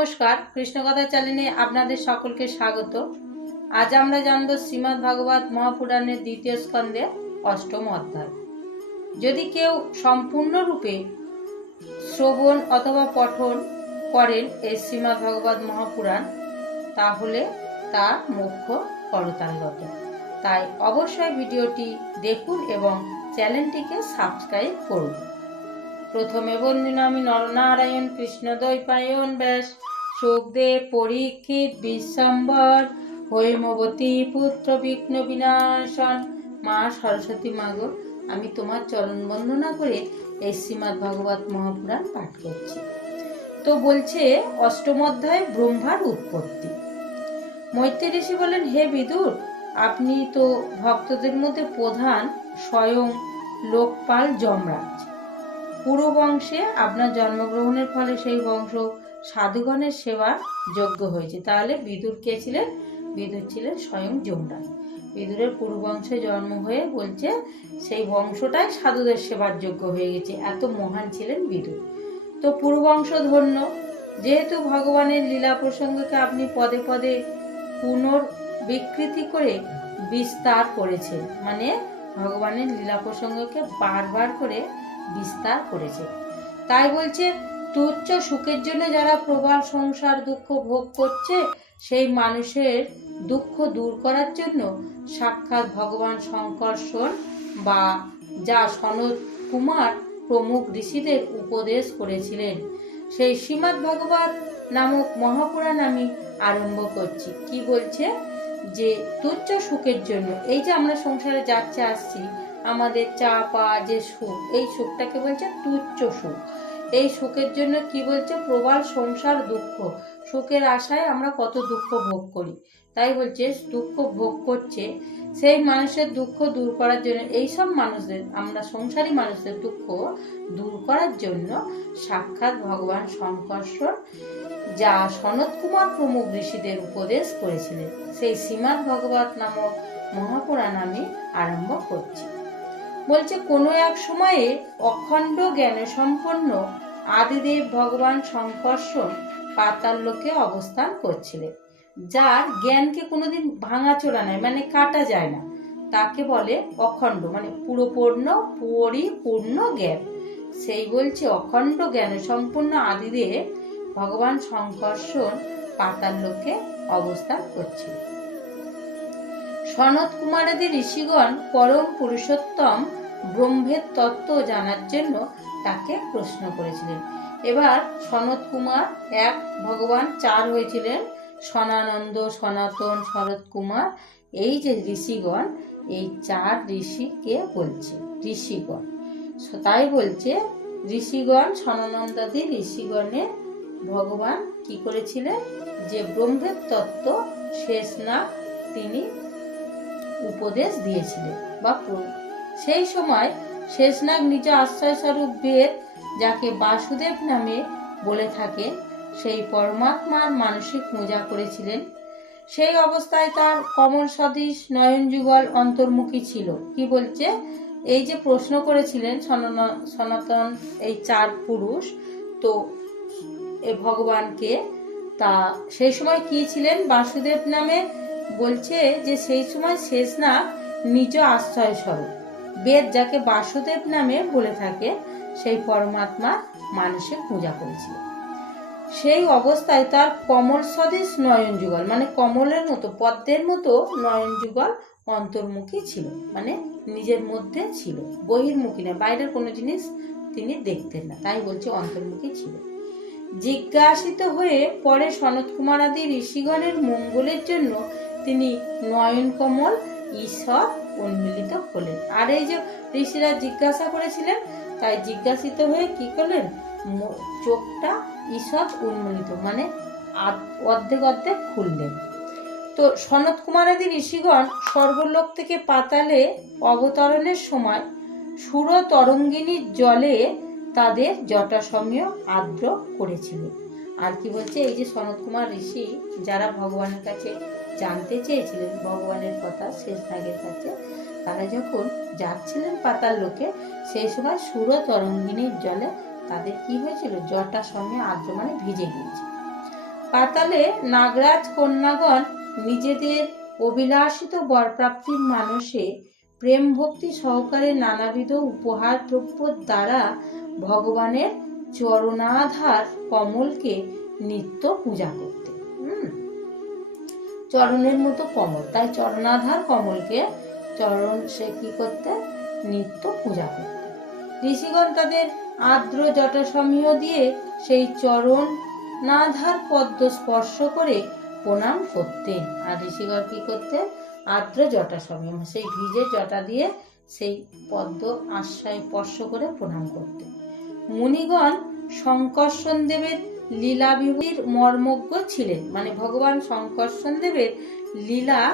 নমস্কার, কৃষ্ণকথা চ্যানেলে আপনাদের সকলকে স্বাগত। আজ আমরা জানব শ্রীমৎ ভাগবত মহাপুরাণের দ্বিতীয় স্কন্ধে অষ্টম অধ্যায়। যদি কেউ সম্পূর্ণরূপে শ্রবণ অথবা পঠন করেন এই শ্রীমৎ ভাগবত মহাপুরাণ, তাহলে তা মোক্ষ করতালগত। তাই অবশ্যই ভিডিওটি দেখুন এবং চ্যানেলটিকে সাবস্ক্রাইব করুন। প্রথমে বন্দনামি নরনারায়ণ কৃষ্ণদ্বৈপায়ন ব্যাস। সুখদেব পরীক্ষিত বিশ্বম্বর হৈমবতী পুত্র বিঘ্ন বিনাশন। মা সরস্বতী মাগো আমি তোমার চরণ বন্দনা করে এই শ্রীমৎ ভগবত মহাপুরাণ পাঠ করছি। তো বলছে অষ্টম অধ্যায় ব্রহ্মার উৎপত্তি। মৈত্রী ঋষি বলেন, হে বিদুর, আপনি তো ভক্তদের মধ্যে প্রধান, স্বয়ং লোকপাল যমরাজ। পুরো বংশে আপনার জন্মগ্রহণের ফলে সেই বংশ সাধুগণের সেবার যোগ্য হয়েছে। তাহলে বিদুর কে ছিলেন? বিদুর ছিলেন স্বয়ং যমরাজ। বিদুরের পুরু বংশে জন্ম হয়ে বলছে, সেই বংশটাই সাধুদের সেবার যোগ্য হয়ে গেছে। এত মহান ছিলেন বিদুর। তো পুরু বংশ ধন্য, যেহেতু ভগবানের লীলা প্রসঙ্গকে আপনি পদে পদে পুনর্বিকৃতি করে বিস্তার করেছে মানে ভগবানের লীলা প্রসঙ্গকে বারবার করে বিস্তার করেছে তাই বলছে তুচ্ছ সুখের জন্য যারা প্রবল সংসার দুঃখ ভোগ করছে, সেই মানুষের দুঃখ দূর করার জন্য সাক্ষাৎ ভগবান শঙ্কর্ষণ বা যা সনৎ কুমার প্রমুখ ঋষিদের উপদেশ করেছিলেন। সেই শ্রীমৎ ভগবত নামক মহাপুরাণ আমি আরম্ভ করছি। কি বলছে? যে তুচ্ছ সুখের জন্য, এই যে আমরা সংসারে যাচ্ছে, আসছি, আমাদের চা পা যে সুখ, এই সুখটাকে বলছে তুচ্ছ সুখ। এই সুখের জন্য কি বলছে? প্রবল, সংসার, দুঃখ। সুখের আশায় আমরা কত দুঃখ ভোগ করি। তাই বলছে, দুঃখ ভোগ করছে। সেই মানুষের দুঃখ দূর করার জন্য, এই সব মানুষদের, আমরা সংসারী মানুষদের দুঃখ দূর করার জন্য সাক্ষাৎ ভগবান শঙ্কর্ষণ যা সনত কুমার প্রমুখ ঋষিদের উপদেশ করেছিলেন। সেই শ্রীমৎ ভগবত নামক মহাপুরাণ আমি আরম্ভ করছি। বলছে, কোনো এক সময়ে অখণ্ড জ্ঞানে সম্পন্ন আদিদেব ভগবান শঙ্কর্ষণ পাতাল লোকে অবস্থান করছিলেন। যার জ্ঞানকে কোনোদিন ভাঙাচোরা নেয় মানে কাটা যায় না। তাকে বলে অখণ্ড মানে পুরোপূর্ণ, পরিপূর্ণ জ্ঞান। সেই বলছে, অখণ্ড জ্ঞান সম্পূর্ণ আদিদেব ভগবান শঙ্কর্ষণ পাতাল লোকে অবস্থান করছিল সনত কুমারাদি ঋষিগণ পরম পুরুষোত্তম ব্রহ্মের তত্ত্ব জানার জন্য তাকে প্রশ্ন করেছিলেন। এবার সনত কুমার এক, ভগবান চার হয়েছিলেন। সনানন্দ, সনাতন, শরৎ কুমার, এই যে ঋষিগণ, এই চার ঋষিকে বলছে, ঋষিগণ। তাই বলছে, ঋষিগণ, সনানন্দাদি ঋষিগণে ভগবান কি করেছিলেন? যে ব্রহ্মের তত্ত্ব শেষ না, তিনি উপদেশ দিয়েছিলেন বা সেই সময় শেষনাগ নিজ আশ্রয় স্বরূপ বেদ যাকে বাসুদেব নামে বলে থাকে, সেই পরমাত্মার মানসিক পূজা করেছিলেন। সেই অবস্থায় তার কমল সদৃশ নয়ন যুগল অন্তর্মুখী ছিল। কি বলছে? এই যে প্রশ্ন করেছিলেন সনাতন এই চার পুরুষ, তো এ ভগবানকে, তা সেই সময় কি ছিলেন? বাসুদেব নামে বলছে যে সেই সময় শেষনাগ নিজ আশ্রয় স্বরূপ বেদ যাকে বাসুদেব নামে বলে থাকে, সেই পরমাত্মা মানসিক পূজা করেছিল। সেই অবস্থায় তার কমল সদৃশ নয়ন যুগল মানে কমলের মতো, পদ্মের মতো নয়ন যুগল অন্তর্মুখী ছিল মানে নিজের মধ্যে ছিল, বহির্মুখী না, বাইরের কোনো জিনিস তিনি দেখতেন না, তাই বলছে অন্তর্মুখী ছিল। জিজ্ঞাসিত হয়ে পরে সনত কুমার আদি ঋষিগণের মঙ্গলের জন্য তিনি নয়ন কমল, ঈশ্বর উন্মিলিত হলেন। আর এই যে ঋষিরা জিজ্ঞাসা করেছিলেন, তাই জিজ্ঞাসিত হয়ে কি করলেন? চোখটা ঈষৎ উন্মিলিত মানে অর্ধেক অর্ধেক খুললেন। তো সনত কুমারাদি ঋষিগণ সর্বলোক থেকে পাতালে অবতরণের সময় সুর তরঙ্গিনীর জলে তাদের জটাসমীয় আর্দ্র করেছিল। আর কি বলছে? এই যে সনত কুমার ঋষি, যারা ভগবানের কাছে জানতে চেয়েছিলেন ভগবানের কথা শেষ নাগের কাছে, তারা যখন যাচ্ছিলেন পাতার লোকে, সেই সময় সুর তরঙ্গিনীর জলে তাদের কি হয়েছিল? জটা সঙ্গে আর্দ্র মানে ভিজে গিয়েছে পাতালে নাগরাজ কন্যাগণ নিজেদের অভিলাষিত বরপ্রাপ্তির মানুষে প্রেম ভক্তি সহকারে নানাবিধ উপহার দ্রব্যর দ্বারা ভগবানের চরণাধার কমলকে নিত্য পূজা করতে। চরণের মতো কমল। তাই চরণাধার কমলকে চরণ সে কি করতে? নিত্য পূজা করতে। ঋষিগণ তাদের আর্দ্র জটাসমীহ দিয়ে সেই চরণ নাধার পদ্ম স্পর্শ করে প্রণাম করতেন। আর ঋষিগণ কি করতেন আর্দ্র জটাসমীহ, সেই ভিজে জটা দিয়ে সেই পদ্ম আশ্রয় স্পর্শ করে প্রণাম করতেন। মুনিগণ শঙ্কর্ষণ দেবের লীলা বিভূতির মর্মজ্ঞ ছিলেন। মানে ভগবান শঙ্কর্ষণ দেবের লীলা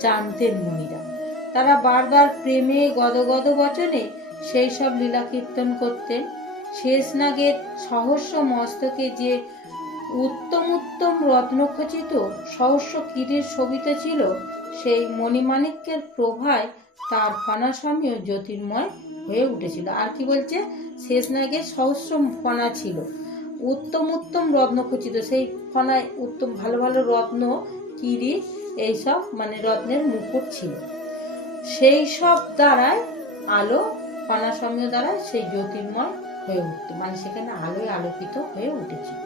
জানতেন মুনিরা। তারা বারবার প্রেমে গদগদ বচনে সেই সব লীলা কীর্তন করতেন। শেষনাগের সহস্র মস্তকে যে উত্তম উত্তম রত্নখচিত সহস্র কিরের শোভিত ছিল, সেই মণিমাণিক্যের প্রভায় তার ফণাসমীয় জ্যোতির্ময় হয়ে উঠেছিল। আর কি বলছে? শেষনাগের সহস্র ফণা ছিল। উত্তম উত্তম রত্ন খচিত সেই ফণায় উত্তম ভালো ভালো রত্ন, কিরি এইসব মানে রত্নের মুকুট ছিল। সেই সব দ্বারায় আলো ফণাসমীয় দ্বারায় সেই জ্যোতির্ময় হয়ে উঠত। মানে সেখানে আলোয় আলোকিত হয়ে উঠেছিল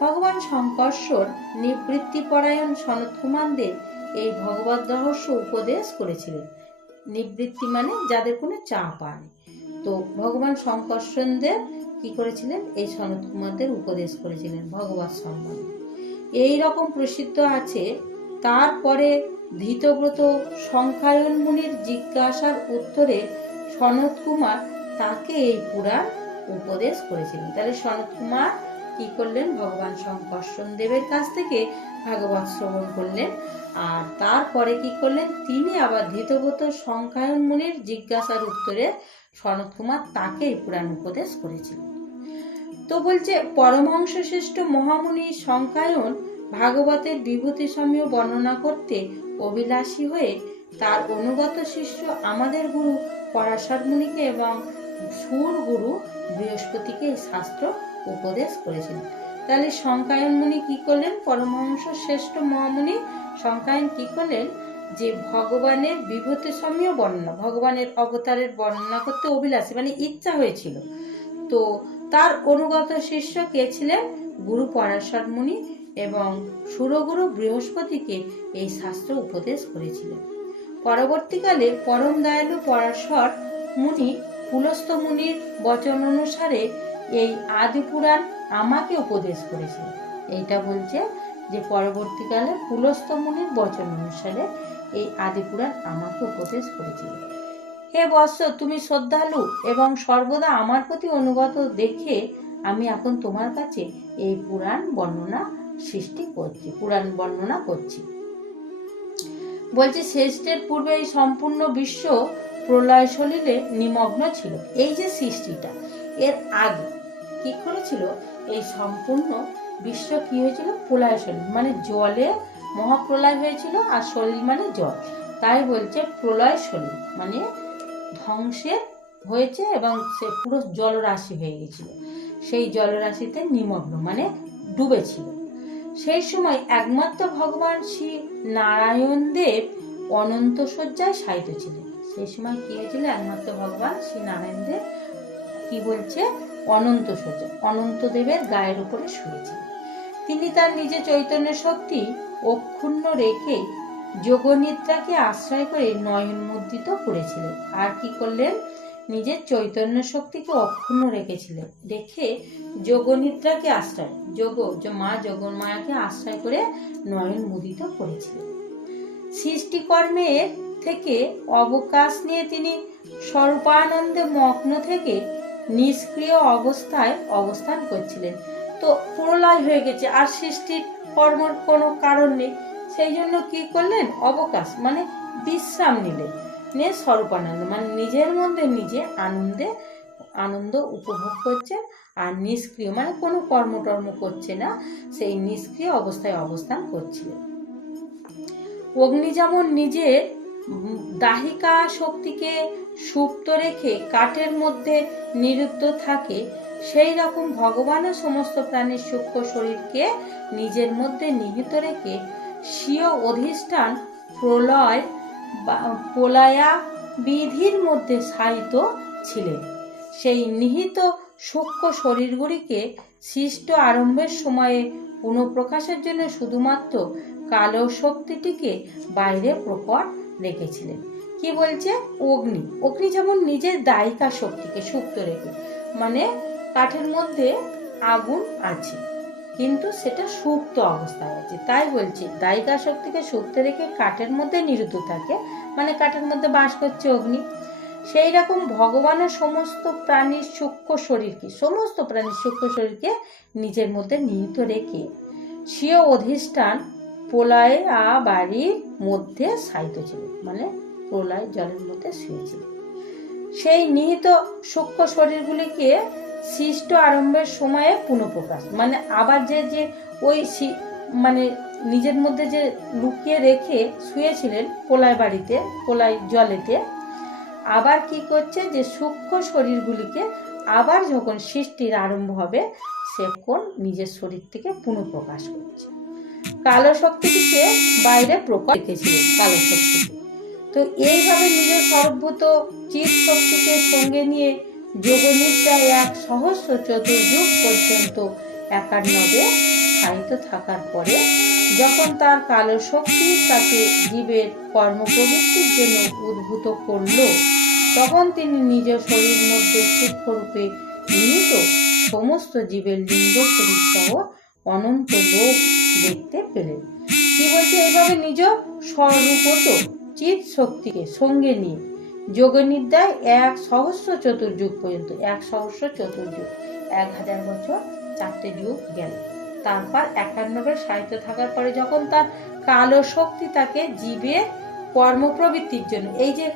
ভগবান শঙ্কর্ষণ নিবৃত্তিপরায়ণ সনত কুমারদের এই ভগবত রহস্য উপদেশ করেছিলেন। নিবৃত্তি মানে যাদের কোনো চাপ আনে। তো ভগবান শঙ্কর্ষণ দেব কি করেছিলেন? এই সনত কুমারদের উপদেশ করেছিলেন, ভগবত সম্বন্ধে। এই রকম প্রসিদ্ধ আছে। তারপরে ধৃতব্রত সংখ্যায়ন মুনির জিজ্ঞাসার উত্তরে সনত কুমার তাকে এই পুরাণ উপদেশ করেছিলেন। তাহলে সনত কুমার কি করলেন? ভগবান শঙ্কর্ষণ দেবের কাছ থেকে ভাগবত শ্রবণ করলেন। আর তারপরে কি করলেন? তিনি আবার ধৃতব্রত সংখ্যায়ন মুনির জিজ্ঞাসার উত্তরে সনত কুমার তাকে এই পুরাণ উপদেশ করেছিলেন তো বলছে, পরমহংস শ্রেষ্ঠ মহামুনি সংখ্যায়ন ভাগবতের বিভূতি সমীহ বর্ণনা করতে অভিলাষী হয়ে তার অনুগত শিষ্য আমাদের গুরু পরাশর মুনিকে এবং সুর গুরু বৃহস্পতিকে এই শাস্ত্র উপদেশ করেছিলেন তাহলে সংকায়ন মুনি কি করলেন? পরমহংস শ্রেষ্ঠ মহামুনি সংকায়ন কি করলেন? যে ভগবানের বিভূতি সমীহ বর্ণনা, ভগবানের অবতারের বর্ণনা করতে অভিলাষী মানে ইচ্ছা হয়েছিল। তো তার অনুগত শিষ্য কে ছিলেন? গুরু পরাশর মুনি এবং সুরগুরু বৃহস্পতিকে এই শাস্ত্র উপদেশ করেছিলেন। পরবর্তীকালে পরম দয়ালু পরাশর মুনি পুলস্ত মুনির বচন অনুসারে এই আদি পুরাণ আমাকে উপদেশ করেছিলেন। এইটা বলছে যে পরবর্তীকালে পুলস্ত মুনির বচন অনুসারে এই আদি পুরাণ আমাকে উপদেশ করেছিল। হে বৎস, তুমি শ্রদ্ধালু এবং সর্বদা আমার প্রতি অনুগত দেখে আমি এখন তোমার কাছে এই পুরাণ বর্ণনা সৃষ্টি করছি, পুরাণ বর্ণনা করছি। বলছে, শ্রেষ্ঠের পূর্বে এই সম্পূর্ণ বিশ্ব প্রলয় সলিলে নিমগ্ন ছিল। এই যে সৃষ্টিটা, এর আগে কি করেছিল? এই সম্পূর্ণ বিশ্ব কি হয়েছিল? প্রলয় সলিল মানে জলে মহাপ্রলয় হয়েছিল আর সলিল মানে জল তাই বলছে প্রলয় সলিল মানে ধ্বংসের হয়েছে এবং সে পুরো জলরাশি হয়ে গেছিল। সেই জলরাশিতে নিমগ্ন মানে ডুবেছিল। সেই সময় একমাত্র ভগবান শ্রী নারায়ণ দেব অনন্ত শয্যায় শায়িত ছিলেন। সেই সময় কি হয়েছিল? একমাত্র ভগবান শ্রী নারায়ণ দেব কি বলছে? অনন্ত শয্যা অনন্ত দেবের গায়ের উপরে শুয়েছিলেন। তিনি তার নিজে চৈতন্য শক্তি অক্ষুণ্ণ রেখে যোগনিদ্রাকে আশ্রয় করে নয়ন মুদ্রিত করেছিলেন আর কি করলেন? নিজের চৈতন্য শক্তিকে অক্ষুণ্ণ রেখেছিলেন। রেখে যোগনিদ্রাকে আশ্রয়, যোগ মা যোগমায়াকে আশ্রয় করে নয়ন মুদিত করেছিলেন সৃষ্টিকর্মের থেকে অবকাশ নিয়ে তিনি স্বরূপানন্দে মগ্ন থেকে নিষ্ক্রিয় অবস্থায় অবস্থান করছিলেন। তো প্রলয় হয়ে গেছে, আর সৃষ্টির কর্মর কোনো কারণ নেই। সেই জন্য কি করলেন? অবকাশ মানে বিশ্রাম নিলেন। নিয়ে স্বরূপানন্দ মানে নিজের মধ্যে নিজে আনন্দে, আনন্দ উপভোগ করছেন, আর নিষ্ক্রিয় মানে কোনো কর্মটর্ম করছে না, সেই নিষ্ক্রিয় অবস্থায় অবস্থান করছিলেন অগ্নি যেমন নিজের দাহিকা শক্তিকে সুপ্ত রেখে কাঠের মধ্যে নিরুদ্ধ থাকে সেই রকম ভগবানও সমস্ত প্রাণীর সূক্ষ্ম শরীরকে নিজের মধ্যে নিহিত রেখে স্বীয় অধিষ্ঠান প্রলয় প্রলয়া বিধির মধ্যে সাহিত ছিলেন। সেই নিহিত সূক্ষ্ম শরীরগুলিকে সৃষ্ট আরম্ভের সময়ে পুনঃপ্রকাশের জন্য শুধুমাত্র কালো শক্তিটিকে বাইরে প্রকট রেখেছিলেন। কি বলছে? অগ্নি। অগ্নি যেমন নিজের দায়িকা শক্তিকে সুপ্ত রেখে মানে কাঠের মধ্যে আগুন আছে। কিন্তু সেটা সুপ্ত অবস্থায় আছে। তাই বলছি, দায়িকা শক্তিকে সুপ্ত রেখে কাঠের মধ্যে নিরুদ্ধ থাকে মানে কাঠের মধ্যে বাস করছে অগ্নি। সেই রকম ভগবানের সমস্ত প্রাণীর সূক্ষ্ম শরীরকে, সমস্ত প্রাণীর সূক্ষ্ম শরীরকে নিজের মধ্যে নিহিত রেখে স্বীয় অধিষ্ঠান প্রলয় আ বাড়ির মধ্যে সাইত ছিল মানে প্রলয় জলের মধ্যে শুয়েছিল সেই নিহিত সূক্ষ্ম শরীরগুলিকে সৃষ্ট আরম্ভের সময়ে পুনঃপ্রকাশ। মানে আবার যে যে ওই মানে নিজের মধ্যে যে লুকিয়ে রেখে শুয়েছিলেন পোলায় বাড়িতে, পোলায় জলেতে, আবার কি করছে যে সূক্ষ্ম শরীরগুলিকে আবার যখন সৃষ্টির আরম্ভ হবে, সে কোন নিজের শরীর থেকে পুনঃপ্রকাশ করছে। কালো শক্তিটিকে বাইরে প্রকাশ রেখেছিলেন কালো শক্তিকে। তো এইভাবে নিজের সর্বত চিত শক্তিকে সঙ্গে নিয়ে যোগনিদ্রায় এক সহস্র চতুর্যুগ পর্যন্ত একান্নবে স্থায়িত থাকার পরে যখন তার কালো শক্তি তাকে জীবের কর্মপ্রবৃত্তির জন্য উদ্ভূত করল, তখন তিনি নিজ শরীর মধ্যে সূক্ষ্মরূপে নিহিত সমস্ত জীবের লিঙ্গ শরীর সহ অনন্ত লোক দেখতে পেলেন। কি বলছে এইভাবে নিজ স্বরূপত চিৎ শক্তিকে সঙ্গে নিয়ে যোগনিদ্রায় এক সহস্র চতুর্যুগ পর্যন্ত, এক সহস্র চতুর্যুগ, এক হাজার বছর চারটে যুগ গেল। তারপর একান্নবে সাহিত্য থাকার পরে যখন তার কালো শক্তি তাকে জীবের কর্মপ্রবৃত্তির জন্য, এই যে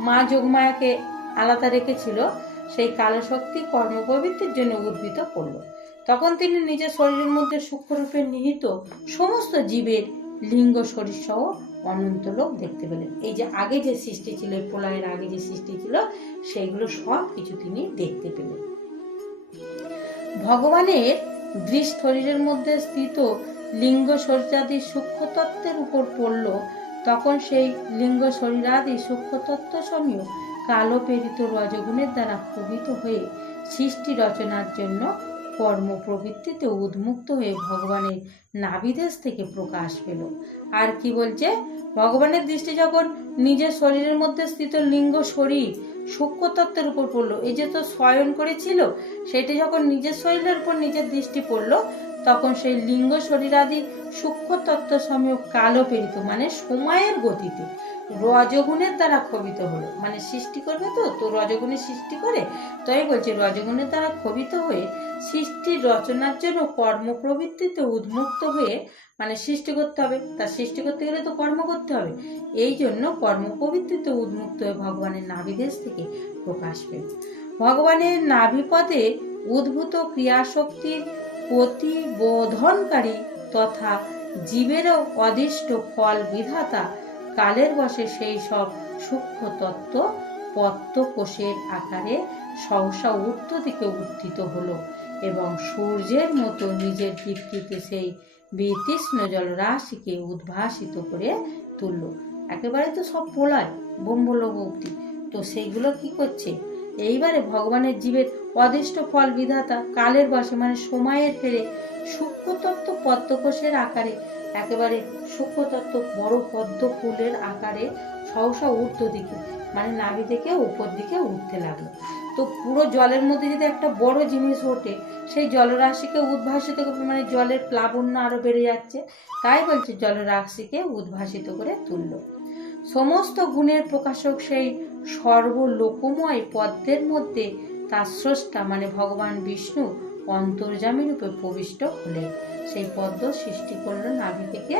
মা যোগমায়াকে আলাদা রেখেছিল, সেই কালো শক্তি কর্মপ্রবৃত্তির জন্য উদ্ভূত করল। তখন তিনি নিজের শরীরের মধ্যে সূক্ষ্মরূপে নিহিত সমস্ত জীবের লিঙ্গ শরীর সহ অনন্ত লোক দেখতে পেলেন। এই যে আগে যে সৃষ্টি ছিল, এই প্রলয়ের আগে যে সৃষ্টি ছিল, সেইগুলো সব কিছু তিনি দেখতে পেলেন। ভগবানের দৃশ শরীরের মধ্যে স্থিত লিঙ্গ শরীরাদি সূক্ষ্ম তত্ত্বের উপর পড়ল, তখন সেই লিঙ্গ শরীরাদি সূক্ষ্ম তত্ত্ব সমীয় কালো প্রেরিত রজগুণের দ্বারা প্রভৃত হয়ে সৃষ্টি রচনার জন্য কর্ম প্রবৃত্তিতে উদ্মুক্ত হয়ে ভগবানের নাভিদেশ থেকে প্রকাশ পেল। আর কি বলছে? ভগবানের দৃষ্টি যখন নিজের শরীরের মধ্যে স্থিত লিঙ্গ শরীর সূক্ষ্মতত্ত্বের উপর পড়ল, এই যে তো শয়ন করেছিল, সেটি যখন নিজের শরীরের উপর নিজের দৃষ্টি পড়ল তখন সেই লিঙ্গ শরীরাদি সূক্ষ্ম তত্ত্ব সময় কালো পেরিত মানে সময়ের গতিতে। রজগুণের দ্বারা ক্ষোভিত হলো। মানে সৃষ্টি করবে তো তো রজগুণের সৃষ্টি করে, তাই বলছে রজগুণের দ্বারা ক্ষোভিত হয়ে সৃষ্টির রচনার জন্য কর্মপ্রবৃত্তিতে উন্মুক্ত হয়ে মানে সৃষ্টি করতে হবে। তার সৃষ্টি করতে গেলে তো কর্ম করতে হবে। এই জন্য কর্মপ্রবৃত্তিতে উন্মুক্ত হয়ে ভগবানের নাভিদেশ থেকে প্রকাশ পেল। ভগবানের নাভিপদে উদ্ভূত ক্রিয়াশক্তির প্রতিবোধনকারী তথা জীবেরও অদিষ্ট ফল বিধাতা কালের বসে সেই সব সূক্ষ্ম তত্ত্ব পত্তকোষের আকারে সহসা ঊর্ধ্ব দিকে উত্থিত হলো এবং সূর্যের মতো নিজের ভিত্তিতে সেই বিতৃষ্ণ জলরাশিকে উদ্ভাসিত করে তুলল। একেবারে তো সব পোলায় বোম্বলব অব্দি তো সেইগুলো কি করছে? এইবারে ভগবানের জীবের অদিষ্ট ফল বিধাতা কালের বসে মানে সময়ের ফেরে সূক্ষ্মতত্ত্ব পদ্মকোষের আকারে, একেবারে সূক্ষ্মতত্ত্ব বড় পদ্ম ফুলের আকারে সহসা ঊর্ধ্ব দিকে মানে নাভি থেকে উপর দিকে উঠতে লাগল। তো পুরো জলের মধ্যে যদি একটা বড় জিনিস ওঠে, সেই জলরাশিকে উদ্ভাসিত করে মানে জলের প্লাবন্য আরও বেড়ে যাচ্ছে, তাই বলছে জলরাশিকে উদ্ভাসিত করে তুলল। সমস্ত গুণের প্রকাশক সেই সর্বলোকময় পদ্মের মধ্যে তার স্রষ্টা মানে ভগবান বিষ্ণু অন্তর্জামী রূপে প্রবিষ্ট হলেন সেই পদ্ম সৃষ্টি করল নাভি থেকে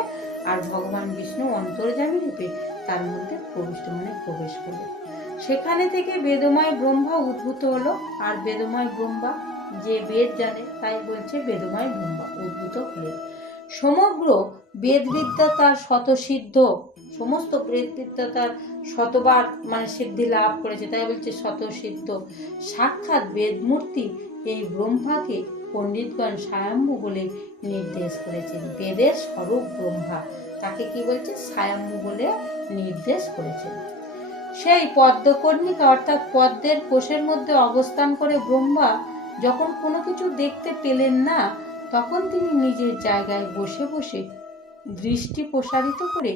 আর ভগবান বিষ্ণু অন্তর্জামী রূপে তার মধ্যে প্রবিষ্ট মানে প্রবেশ করলেন সেখানে থেকে বেদময় ব্রহ্মা উদ্ভূত হলো। আর বেদময় ব্রহ্মা যে বেদ জানে, তাই বলছে বেদময় ব্রহ্মা উদ্ভূত হলেন সমগ্র বেদবিদ্যা তার শতসিদ্ধ সমস্ত বেদবিদ্যা তার শতবার মানে সিদ্ধি লাভ করেছে, তাই বলছে শতসিদ্ধ। সাক্ষাৎ বেদমূর্তি এই ব্রহ্মাকে পণ্ডিতগণ স্বয়ম্ভু বলে নির্দেশ করেছেন। বেদের স্বরূপ ব্রহ্মা, তাকে কি বলছে? স্বয়ম্ভু বলে নির্দেশ করেছেন। সেই পদ্মকর্ণিকা অর্থাৎ পদ্মের কোষের মধ্যে অবস্থান করে ব্রহ্মা যখন কোনো কিছু দেখতে পেলেন না, তখন তিনি নিজের জায়গায় বসে বসে দৃষ্টি প্রসারিত করে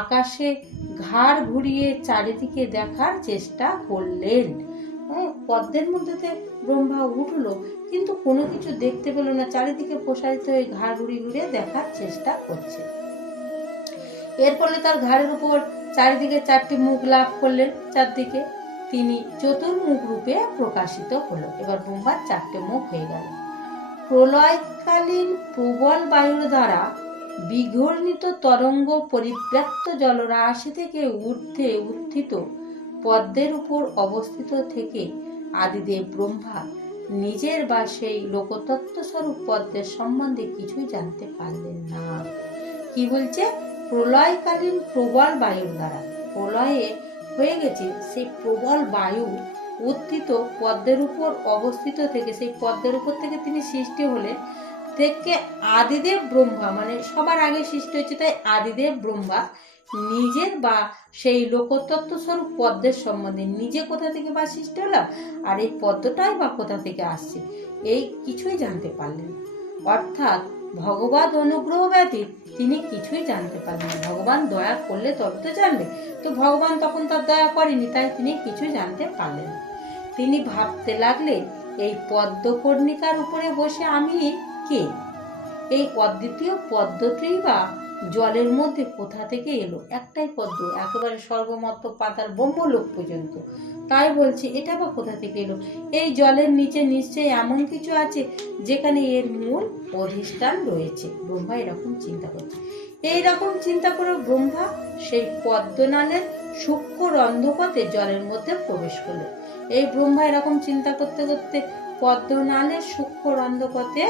আকাশে ঘাড় ঘুরিয়ে চারিদিকে দেখার চেষ্টা করলেন। পদ্মের মধ্যে ব্রহ্মা উঠল, কিন্তু কোনো কিছু দেখতে পেল না। চারিদিকে প্রসারিত হয়ে ঘাড় ঘুরিয়ে ঘুরিয়ে দেখার চেষ্টা করছে। এর ফলে তার ঘাড়ের উপর চারিদিকে চারটি মুখ লাভ করলেন। চারদিকে তিনি চতুর্মুখ রূপে প্রকাশিত হলো। এবার ব্রহ্মার চারটে মুখ হয়ে গেল। প্রলয়কালীন প্রবল বায়ুর দ্বারা বিঘূর্ণিত তরঙ্গ পরিব্যাপ্ত জলরাশি থেকে ঊর্ধ্বে উত্থিত পদ্মের উপর অবস্থিত থেকে আদিদেব ব্রহ্মা নিজের বা সেই লোকতত্ত্ব স্বরূপ পদ্মের সম্বন্ধে কিছুই জানতে পারলেন না। কি বলছে? প্রলয়কালীন প্রবল বায়ুর দ্বারা। প্রলয়ে হয়ে গেছে সেই প্রবল বায়ু উত্থিত পদ্মের উপর অবস্থিত থেকে, সেই পদ্মের উপর থেকে তিনি সৃষ্টি হলেন থেকে আদিদেব ব্রহ্মা মানে সবার আগে সৃষ্টি হয়েছে তাই আদিদেব ব্রহ্মা, নিজের বা সেই লোকতত্ত্ব স্বরূপ পদ্মের সম্বন্ধে নিজে কোথা থেকে বা সৃষ্টি হলাম আর এই পদ্মটাই বা কোথা থেকে আসছে এই কিছুই জানতে পারলেন অর্থাৎ ভগবান অনুগ্রহ ব্যতীত তিনি কিছুই জানতে পারলেন। ভগবান দয়া করলে তবে তো জানবে তো ভগবান তখন তার দয়া করেনি, তাই তিনি কিছুই জানতে পারলেন। তিনি ভাবতে লাগলেন, এই পদ্মকর্ণিকার উপরে বসে আমি কে? এই অদ্বিতীয় পদ্মটি বা জলের মধ্যে কোথা থেকে এলো? একটাই পদ্ম, একেবারে সর্বমত্ত পাতার ব্রহ্মলোক পর্যন্ত। তাই বলছি, এটা বা কোথা থেকে এলো? এই জলের নিচে নিশ্চয়ই এমন কিছু আছে যেখানে এর মূল অধিষ্ঠান রয়েছে। ব্রহ্মা এরকম চিন্তা করছে। এই রকম চিন্তা করে ব্রহ্মা সেই পদ্মনালের সূক্ষ্ম রন্ধপথে জলের মধ্যে প্রবেশ করলেন এই ব্রহ্মা এরকম চিন্তা করতে করতে পদ্মনালের সূক্ষ্ম রন্ধপথে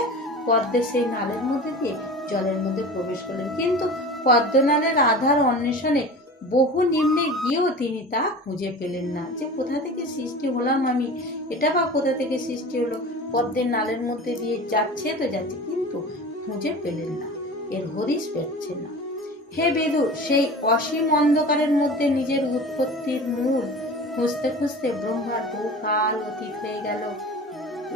পদ্মের সেই নালের মধ্যে দিয়ে জলের মধ্যে প্রবেশ করলেন। কিন্তু পদ্মনালের আধার অন্বেষণে বহু নিম্নে গিয়েও তিনি তা খুঁজে পেলেন না। যে কোথা থেকে সৃষ্টি হলাম আমি, এটা বা কোথা থেকে সৃষ্টি হলো? পদ্মের নালের মধ্যে দিয়ে যাচ্ছে তো যাচ্ছে, কিন্তু খুঁজে পেলেন না। এর হদিশ পেটছে না। হে বেদু, সেই অসীম অন্ধকারের মধ্যে নিজের উৎপত্তির মূল খুঁজতে খুঁজতে ব্রহ্মার বহু কাল অতীত হয়ে গেল।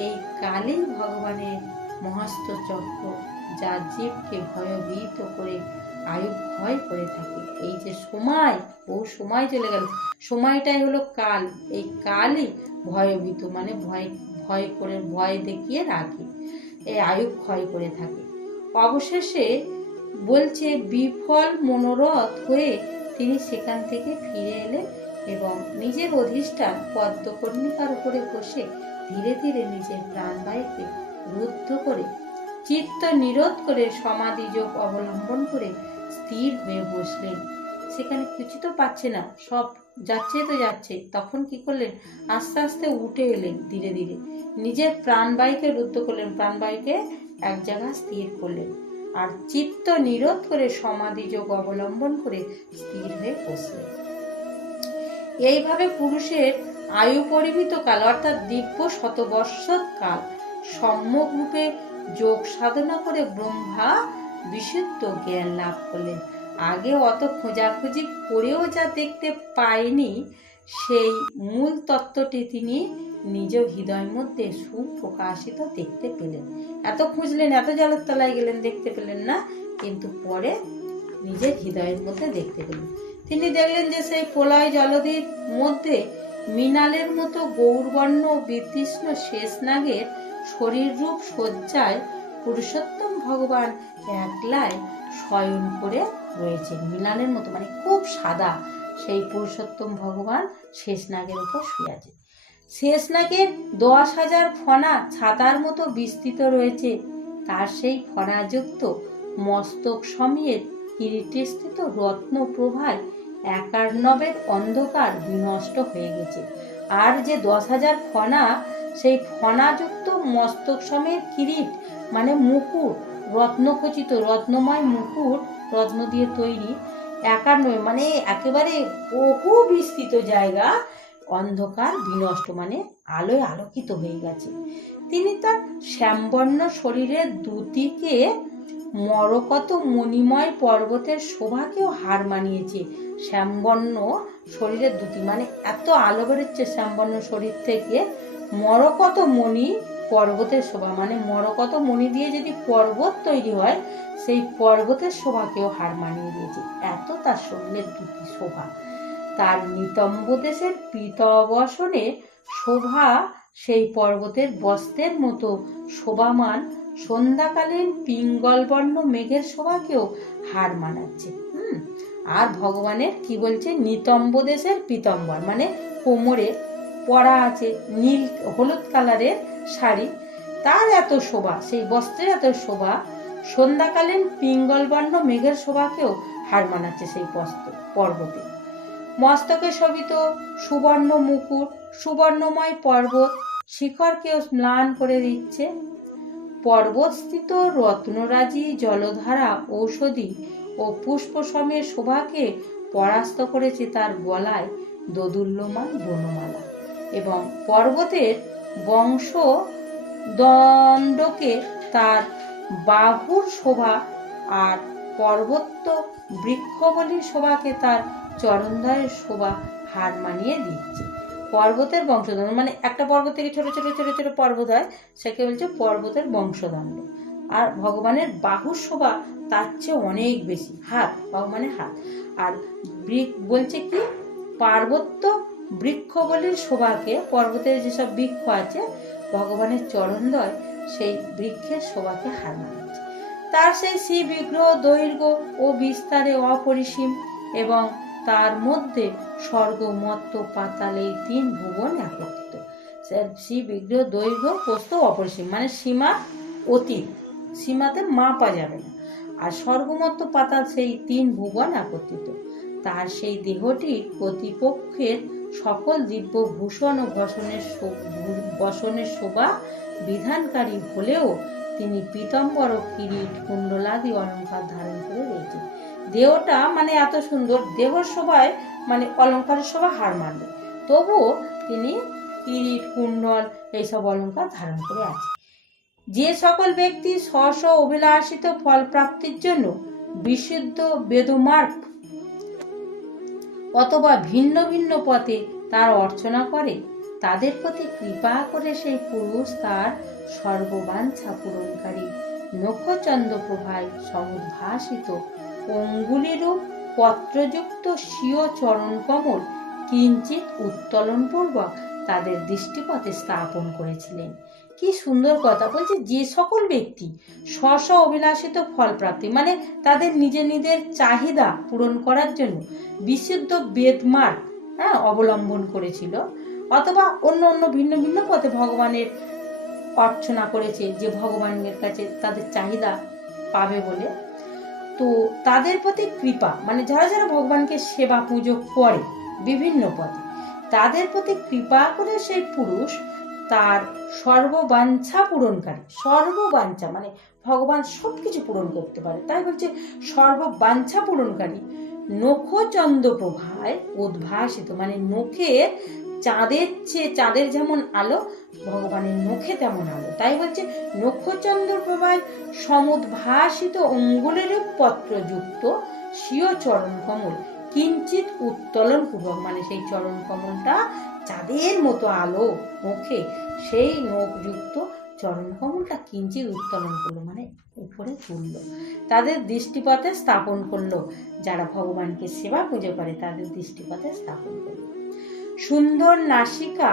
এই কালই ভগবানের মহস্ত চক্র যা জীবকে ভয়ভীত করে আয়ু ভয় করে থাকে। এই যে সময় বহু সময় চলে গেল। সময়টাই হলো কাল। এই কালই ভয়ভীত মানে ভয় ভয় করে, ভয় দেখিয়ে রাখে। এই আয়ু ক্ষয় করে থাকে। অবশেষে বলছে, বিফল, মনোরথ হয়ে তিনি সেখান থেকে ফিরে এলেন এবং নিজের অধিষ্ঠান পদ্মকর্ণিকার উপরে বসে ধীরে ধীরে নিজের প্রাণবায়ুকে রুদ্ধ করে, চিত্ত নিরোধ করে সমাধি যোগ অবলম্বন করে স্থির হয়ে বসলেন। সেখানে কিছু তো পাচ্ছে না, সব যাচ্ছে তো যাচ্ছে। তখন কি করলেন? আস্তে আস্তে উঠে এলেন ধীরে ধীরে। নিজের প্রাণবায়ুকে রুদ্ধ করলেন, প্রাণবায়ুকে এক জায়গায় স্থির করলেন। আর চিত্ত নিরোধ করে সমাধি যোগ অবলম্বন করে স্থির হয়ে বসলেন। এইভাবে পুরুষের আয়ু পরিমিত কাল, অর্থাৎ দিব্য শতবর্ষৎ কাল সম্যক রূপে যোগ সাধনা করে ব্রহ্মা বিশুদ্ধ জ্ঞান লাভ করলেন। আগে অত খোঁজাখুঁজি করেও যা দেখতে পায়নি সেই মূল তত্ত্বটি তিনি নিজ হৃদয়ের মধ্যে সুপ্রকাশিত দেখতে পেলেন। এত খুঁজলেন, এত জলের তলায় গেলেন, দেখতে পেলেন না, কিন্তু পরে নিজের হৃদয়ের মধ্যে দেখতে পেলেন। তিনি দেখলেন যে সেই প্রলয় জলধির মধ্যে মৃণালের মতো গৌরবর্ণ বিতৃষ্ণ শেষনাগের শরীর রূপ শয্যায় পুরুষোত্তম ভগবান একলায় শয়ন করে রয়েছে মিলানের মতো মানে খুব সাদা সেই পুরুষোত্তম ভগবান শেষনাগের উপর শুয়ে আছে শেষনাগের দশ হাজার ফনা ছাতার মতো বিস্তৃত রয়েছে, তার সেই ফণাযুক্ত মস্তক সমেত কিরিটিস্থিত রত্ন প্রভায় একার্ণবের অন্ধকার বিনষ্ট হয়ে গেছে। আর যে দশ হাজার ফণা সেই ফণাযুক্ত মস্তক সমেত কিরিট মানে মুকুট, রত্নখচিত, রত্নময় মুকুট, রত্ন দিয়ে তৈরি একান্নবে মানে একেবারে বহু বিস্তৃত জায়গা, অন্ধকার, বিনষ্ট মানে আলোয় আলোকিত হয়ে গেছে। তিনি তার শ্যামবর্ণ শরীরের দুটিকে মরকত মণিময় পর্বতের শোভাকেও হার মানিয়েছে। শ্যামবর্ণ শরীরের দুটি মানে এত আলো বেরোচ্ছে শ্যামবর্ণ শরীর থেকে মরকত মণি পর্বতের শোভা। মানে মরকত মণি দিয়ে যদি পর্বত তৈরি হয়, সেই পর্বতের শোভাকেও হার মানিয়ে দিয়েছে। এত তার শরীরের দুটি শোভা। তার নিতম্ব দেশের পীতবসনে শোভা সেই পর্বতের বস্ত্রের মতো শোভামান সন্ধ্যাকালীন পিঙ্গলবর্ণ মেঘের শোভাকেও হার মানাচ্ছে। হুম, আর ভগবানের কি বলছে? নিতম্ব দেশের পীতম্বর। মানে কোমরে পরা আছে, নীল, হলুদ কালারের শাড়ি। তার এত শোভা, সেই বস্ত্রের এত শোভা, সন্ধ্যাকালীন পিঙ্গলবর্ণ মেঘের শোভাকেও হার মানাচ্ছে সেই বস্ত্র, পর্বতে। মস্তকে শোভিত সুবর্ণ মুকুট, সুবর্ণময় পর্বত, শিখরকেও স্নান করে দিচ্ছে। পর্বতস্থিত রত্নরাজি জলধারা ঔষধি ও পুষ্প পুষ্পসমের শোভাকে পরাস্ত করেছে তার গলায় দোদুল্যমান বনমালা। এবং পর্বতের বংশ দণ্ডকে তার বাহুর শোভা আর পর্বত্য বৃক্ষবলির শোভাকে তার চরণদ্বয়ের শোভা হার মানিয়ে দিচ্ছে। পর্বতের বংশদণ্ড মানে একটা পর্বত থেকে ছোট ছোট ছোট ছোট পর্বত হয়, সেকে বলছে পর্বতের বংশদণ্ড আর ভগবানের বাহুর শোভা তার চেয়ে অনেক বেশি হাত ভগবানের হাত আর বলছে কি? পার্বত্য বৃক্ষবলির শোভাকে, পর্বতের যেসব বৃক্ষ আছে, ভগবানের চরণদ্বয় সেই বৃক্ষের শোভাকে হার মানাচ্ছে। তার সেই শ্রী বিগ্রহ, দৈর্ঘ্য ও বিস্তারে অপরিসীম এবং তার মধ্যে স্বর্গ, মত্ত, পাতাল এই তিন ভুবন একত্রিত। শ্রী বিগ্রহ, দৈর্ঘ্য, প্রস্থ অপরিসীম মানে সীমা অতীত। সীমাতে মাপা যাবে না। আর স্বর্গমত্ত পাতাল সেই তিন ভুবন একত্রিত। তার সেই দেহটি প্রতিপক্ষের সকল দিব্য ভূষণ ও বসনের শো- ভূ- বসনের শোভা বিধানকারী হলেও তিনি পীতম্বর ও কিরিট কুণ্ডলাদি অলঙ্কার ধারণ করে রয়েছেন। দেহটা মানে এত সুন্দর দেহ শোভায় মানে অলঙ্কারের শোভা হার মানবে। তবুও তিনি কিরিট, কুণ্ডল এইসব অলঙ্কার ধারণ করে আছে যে সকল ব্যক্তি স্ব স্ব অভিলাষিত ফল প্রাপ্তির জন্য বিশুদ্ধ বেদমার্গ অথবা ভিন্ন ভিন্ন পথে তার অর্চনা করে, তাদের প্রতি কৃপা করে সেই পুরুষ তার সর্ববাঞ্ছা পূরণকারী নখচন্দ্র প্রভায় সমুদ্ভাসিত অঙ্গুলিরূপ পত্রযুক্ত স্বীয় চরণ কমল কিঞ্চিত উত্তোলনপূর্বক তাদের দৃষ্টিপথে স্থাপন করেছিলেন। কি সুন্দর কথা বলছে যে সকল ব্যক্তি স্ব স্ব অভিলাষিত ফল প্রাপ্তি মানে তাদের নিজের নিজের চাহিদা পূরণ করার জন্য বিশুদ্ধ বেদমার্গ হ্যাঁ অবলম্বন করেছিল অথবা অন্য অন্য ভিন্ন ভিন্ন পথে ভগবানের অর্চনা করেছে যে ভগবানের কাছে তাদের চাহিদা পাবে বলে। তো তাদের প্রতি কৃপা মানে যারা যারা ভগবানকে সেবা পুজো করে বিভিন্ন পথে তাদের প্রতি কৃপা করে সেই পুরুষ তার সর্ববাঞ্ছা পূরণকারী, সর্ববাঞ্ছা মানে ভগবান সব কিছু পূরণ করতে পারে। তাই বলছে সর্ববাঞ্ছা পূরণকারী নখচন্দ্র প্রভায় উদ্ভাসিত মানে নখে চাঁদের চেয়ে, চাঁদের যেমন আলো, ভগবানের নখে তেমন আলো। তাই বলছে নক্ষচন্দ্র প্রভায় সমুদ্ভাসিত অঙ্গুলের পত্রযুক্ত স্বীয় চরণ কমল কিঞ্চিত উত্তোলন পূর্বক মানে সেই চরণ কমলটা চাঁদের মতো আলো মুখে, সেই নখযুক্ত চরণ কমলটা কিঞ্চিত উত্তোলন করল মানে উপরে তুললো। তাদের দৃষ্টিপথে স্থাপন করল, যারা ভগবানকে সেবা পুজো করে, তাদের দৃষ্টিপথে স্থাপন করল। সুন্দর নাসিকা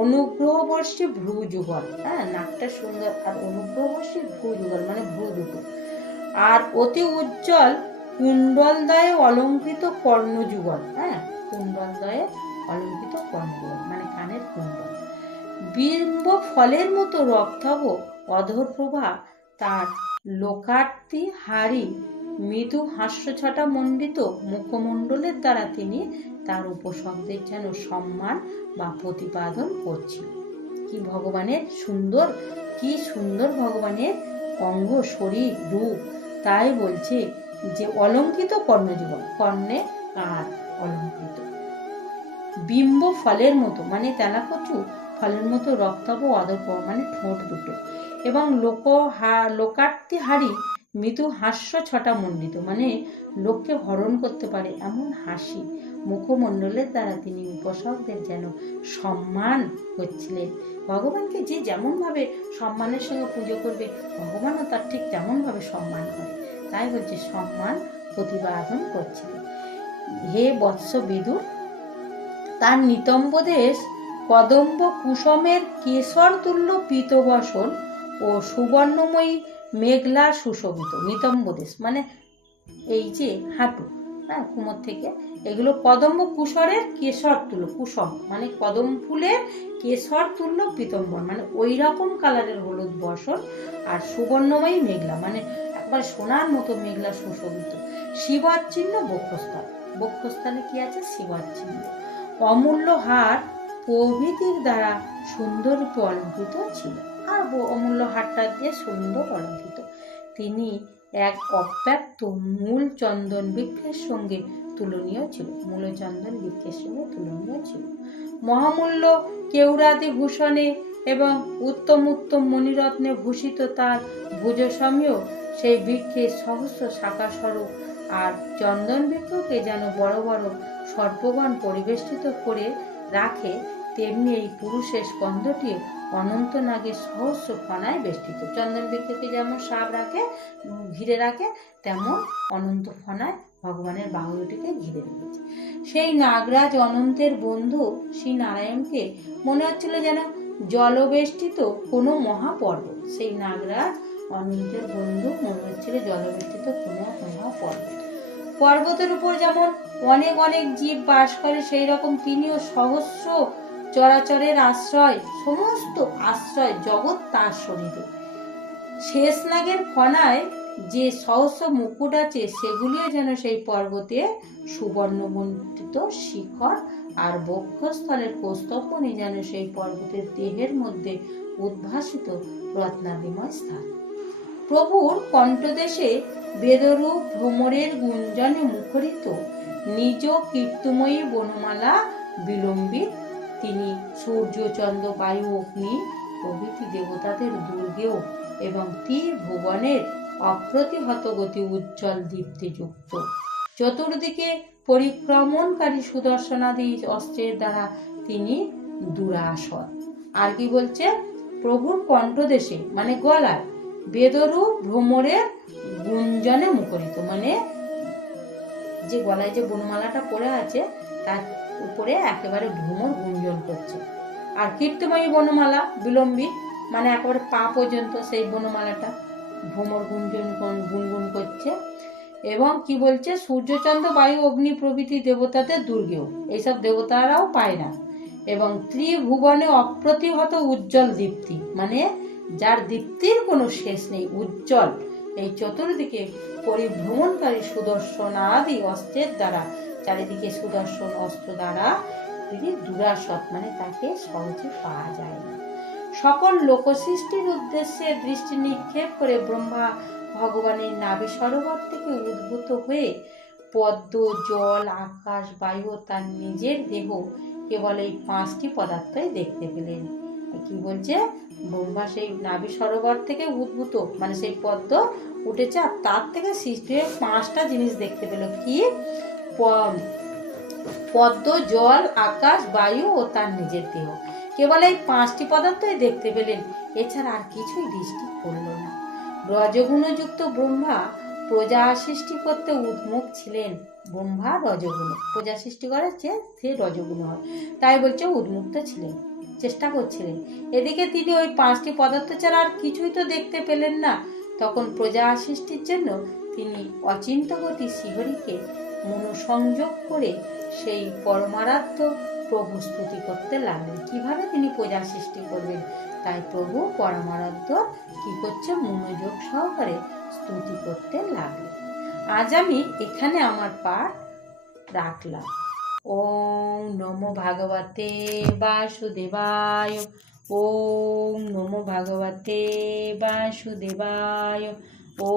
অনুগ্রহবর্ষী ভ্রু যুগল হ্যাঁ নাকটা সুন্দর, আর অনুগ্রহবর্ষী ভ্রু যুগল মানে ভ্রু দুটো। আর অতি উজ্জ্বল কুণ্ডলদয়ে অলঙ্কৃত কর্ণযুগল হ্যাঁ কুণ্ডলদয়ে অলঙ্কৃত কর্ণযুগল মানে কানের কুণ্ডল বিম্ব ফলের মতো রক্তব অধর প্রভা, তার লোকার্থী হাড়ি মৃদু হাস্যছটা মণ্ডিত মুখমণ্ডলের দ্বারা তিনি তার উপশব্দের যেন সম্মান বা প্রতিপাদন করছিল কি ভগবানের সুন্দর, কি সুন্দর ভগবানের অঙ্গ শরীর রূপ, তাই বলছে যে অলঙ্কিত কর্ণজীবন, কর্ণে কার অলঙ্কৃত। বিম্ব ফলের মতো মানে তেলাকচু ফলের মতো রক্তাভ অদর্প মানে ঠোঁট দুটো। এবং লোক হা লোকার্তি হাড়ি মৃদু হাস্য ছটা মণ্ডিত মানে লোককে হরণ করতে পারে এমন হাসি। মুখমণ্ডলের দ্বারা তিনি উপাসকদের যেন সম্মান করছিলেন ভগবানকে যে যেমনভাবে সম্মানের সঙ্গে পুজো করবে, ভগবানও তার ঠিক তেমনভাবে সম্মান করে। তাই বলছে সম্মান প্রতিপাদন করছিলেন হে বৎস বিদুর তার নিতম্ব দেশ কদম্ব কুসমের কেশর তুল্য পীতবসন ও সুবর্ণময়ী মেঘলা সুশোভিত, নিতম্ব দেশ। মানে এই যে হাঁটু হ্যাঁ কুমোর থেকে। এগুলো কদম্ব কুশরের কেশর তুল্য, কুসম মানে কদম ফুলের কেশর তুল্য পীতম্বর মানে ওই রকম কালারের হলুদ বসন আর সুবর্ণময়ী মেঘলা মানে একবার সোনার মতো মেঘলা সুশোভিত। শিবার চিহ্ন বক্ষস্থল বক্ষস্থলে কি আছে? শিবার চিহ্ন অমূল্য হার প্রভৃতির দ্বারা সুন্দর অলঙ্কৃত ছিল। আর অমূল্য হারটা দিয়ে সুন্দর অলঙ্কৃত তিনি এক অব্যক্ত মূল চন্দন বৃক্ষের সঙ্গে তুলনীয় ছিল। মূল চন্দন বৃক্ষের সঙ্গে তুলনীয় ছিল। মহামূল্য কেউরাদি ভূষণে এবং উত্তম উত্তম মণিরত্নে ভূষিত তার ভুজসমীয় সেই বৃক্ষের সহস্র শাখা স্বরূপ আর চন্দন বৃক্ষকে যেন বড় বড় সর্পগণ পরিবেষ্টিত করে রাখে, তেমনি এই পুরুষের স্কন্ধটি অনন্ত নাগের সহস্র ফনায় বেষ্টিত। চন্দন বৃক্ষকে যেমন সাপ রাখে ঘিরে রাখে, তেমন অনন্ত ফনায় ভগবানের বাহুটিকে ঘিরে রেখেছে। সেই নাগরাজ অনন্তের বন্ধু শ্রী নারায়ণকে মনে হচ্ছিল যেন জলবেষ্টিত কোনো মহাপর্বত সেই নাগরাজ অনন্তের বন্ধু মনে হচ্ছিল জলবেষ্টিত কোনো মহাপর্বত পর্বতের উপর যেমন অনেক অনেক জীব বাস করে সেই রকম তিনিও সহস্র চরাচরের আশ্রয়, সমস্ত আশ্রয় জগৎ তার শরীরে। শেষ নাগের ফনায় যে সহস্র মুকুট আছে, সেগুলিও যেন সেই পর্বতে সুবর্ণমণ্ডিত শিখর আর বক্ষস্থলের কৌস্তম্বনে যেন সেই পর্বতের দেহের মধ্যে উদ্ভাসিত রত্নাদিময় স্থান। প্রভুর কণ্ঠদেশে বেদরূপ ভ্রমরের গুঞ্জনে মুখরিত। নিজ কীর্তময়ী বনমালা বিলম্বিত। তিনি সূর্য, চন্দ্র, বায়ু, অগ্নি প্রভৃতি দেবতাদের দুর্গেও এবং তীর ভুবনের অপ্রতিহত গতি উজ্জ্বল দীপ্তিযুক্ত। চতুর্দিকে পরিক্রমণকারী সুদর্শনাদি অস্ত্রের দ্বারা তিনি দুরাসদ আর কি বলছে? প্রভুর কণ্ঠদেশে মানে গলায় বেদরু ভ্রমরের গুঞ্জনে মুখরিত। মানে যে গলায় যে বনমালাটা পড়ে আছে, তার উপরে একেবারে ভ্রমর গুঞ্জন করছে। আর কীর্তিময়ী বনমালা বিলম্বিত মানে একেবারে পা পর্যন্ত সেই বনমালাটা ভ্রমর গুঞ্জন গুনগুন করছে। এবং কি বলছে? সূর্যচন্দ্র বায়ু, অগ্নি প্রভৃতি দেবতাদের দুর্গেও। এইসব দেবতারাও পায় না এবং ত্রিভুবনে অপ্রতিহত উজ্জ্বল দীপ্তি। মানে যার দীপ্তির কোনো শেষ নেই, উজ্জ্বল। এই চতুর্দিকে পরিভ্রমণকারী সুদর্শন আদি অস্ত্রের দ্বারা, চারিদিকে সুদর্শন অস্ত্র দ্বারা তিনি দুরাসৎ মানে তাকে সহজে পাওয়া যায় না। সকল লোকসৃষ্টির উদ্দেশ্যে দৃষ্টি নিক্ষেপ করে ব্রহ্মা ভগবানের নাভি সরোবর থেকে উদ্ভূত হয়ে পদ্ম, জল, আকাশ, বায়ু তার নিজের দেহ, কেবল এই পাঁচটি পদার্থই দেখতে পেলেন। কি বলছে? ব্রহ্মা সেই নাভি সরোবর থেকে উদ্ভূত মানে সেই পদ্ম উঠেছে আর তার থেকে সৃষ্টি হয়ে পাঁচটা জিনিস দেখতে পেল। কি? পদ্ম, জল, আকাশ, বায়ু ও তার নিজের দেহ। কেবল এই পাঁচটি পদার্থই দেখতে পেলেন। এছাড়া আর কিছুই দৃষ্টি করল না। রজগুণযুক্ত ব্রহ্মা প্রজা সৃষ্টি করতে উদ্মুখ ছিলেন। ব্রহ্মা রজগুণ। প্রজা সৃষ্টি করার চেয়ে সে রজগুণ হয়। তাই বলছে উন্মুক্ত ছিলেন, চেষ্টা করছিলেন। এদিকে তিনি ওই পাঁচটি পদার্থ ছাড়া আর কিছুই তো দেখতে পেলেন না। তখন প্রজা সৃষ্টির জন্য তিনি অচিন্তগতি শ্রীহরিকে মনোসংযোগ করে সেই পরমারাধ্য প্রভু স্তুতি করতে লাগলেন। কীভাবে তিনি প্রজা সৃষ্টি করবেন? তাই প্রভু পরমারাধ্য কি করছে? মনোযোগ সহকারে স্তুতি করতে লাগলেন আজ আমি এখানে আমার পাঠ রাখলাম। ওম নমো ভাগবতে বাসুদেবায়। ওম নমো ভাগবতে বাসুদেবায়। ও